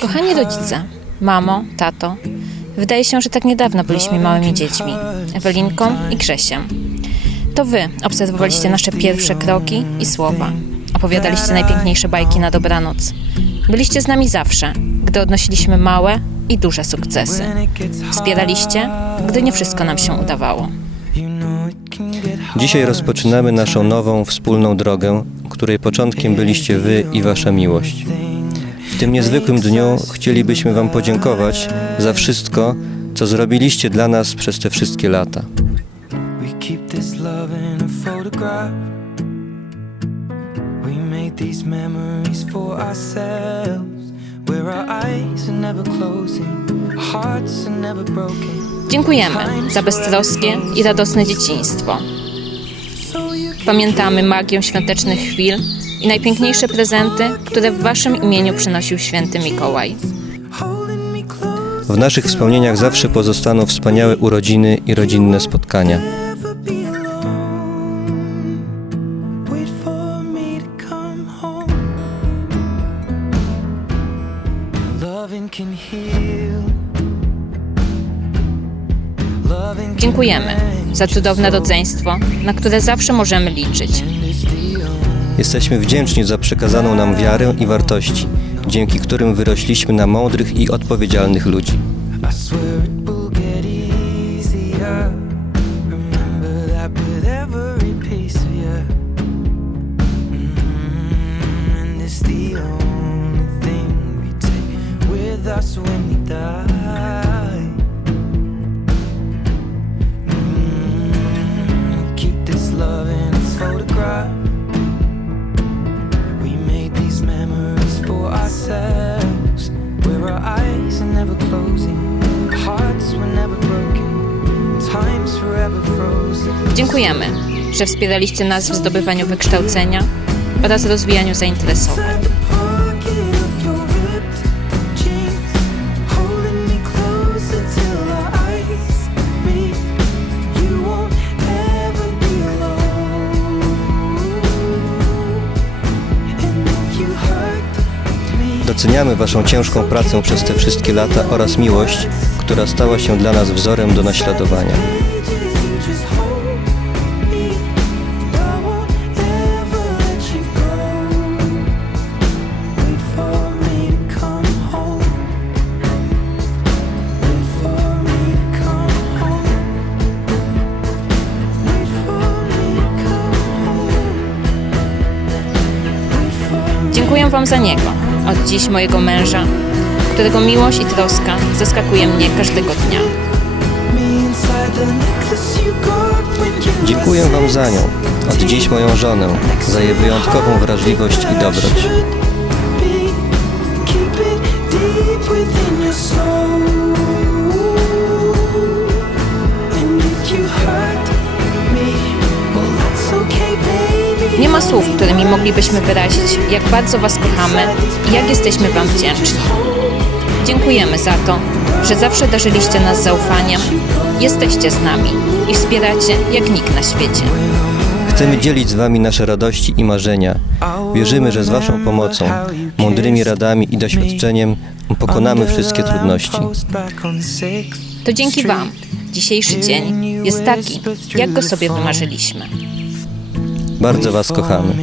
Kochani rodzice, mamo, tato, wydaje się, że tak niedawno byliśmy małymi dziećmi, Ewelinką i Grzesiem. To wy obserwowaliście nasze pierwsze kroki i słowa. Opowiadaliście najpiękniejsze bajki na dobranoc. Byliście z nami zawsze, gdy odnosiliśmy małe i duże sukcesy. Wspieraliście, gdy nie wszystko nam się udawało. Dzisiaj rozpoczynamy naszą nową, wspólną drogę, której początkiem byliście Wy i Wasza miłość. W tym niezwykłym dniu chcielibyśmy Wam podziękować za wszystko, co zrobiliście dla nas przez te wszystkie lata. Dziękujemy za beztroskie i radosne dzieciństwo. Pamiętamy magię świątecznych chwil i najpiękniejsze prezenty, które w Waszym imieniu przynosił święty Mikołaj. W naszych wspomnieniach zawsze pozostaną wspaniałe urodziny i rodzinne spotkania. Dziękujemy za cudowne rodzeństwo, na które zawsze możemy liczyć. Jesteśmy wdzięczni za przekazaną nam wiarę i wartości, dzięki którym wyrośliśmy na mądrych i odpowiedzialnych ludzi. Dziękujemy, że wspieraliście nas w zdobywaniu wykształcenia oraz rozwijaniu zainteresowań. Doceniamy Waszą ciężką pracę przez te wszystkie lata oraz miłość, która stała się dla nas wzorem do naśladowania. Dziękuję Wam za niego, od dziś mojego męża, którego miłość i troska zaskakuje mnie każdego dnia. Dziękuję Wam za nią, od dziś moją żonę, za jej wyjątkową wrażliwość i dobroć. Nie ma słów, którymi moglibyśmy wyrazić, jak bardzo Was kochamy i jak jesteśmy Wam wdzięczni. Dziękujemy za to, że zawsze darzyliście nas zaufaniem, jesteście z nami i wspieracie jak nikt na świecie. Chcemy dzielić z Wami nasze radości i marzenia. Wierzymy, że z Waszą pomocą, mądrymi radami i doświadczeniem pokonamy wszystkie trudności. To dzięki Wam dzisiejszy dzień jest taki, jak go sobie wymarzyliśmy. Bardzo Was kochamy.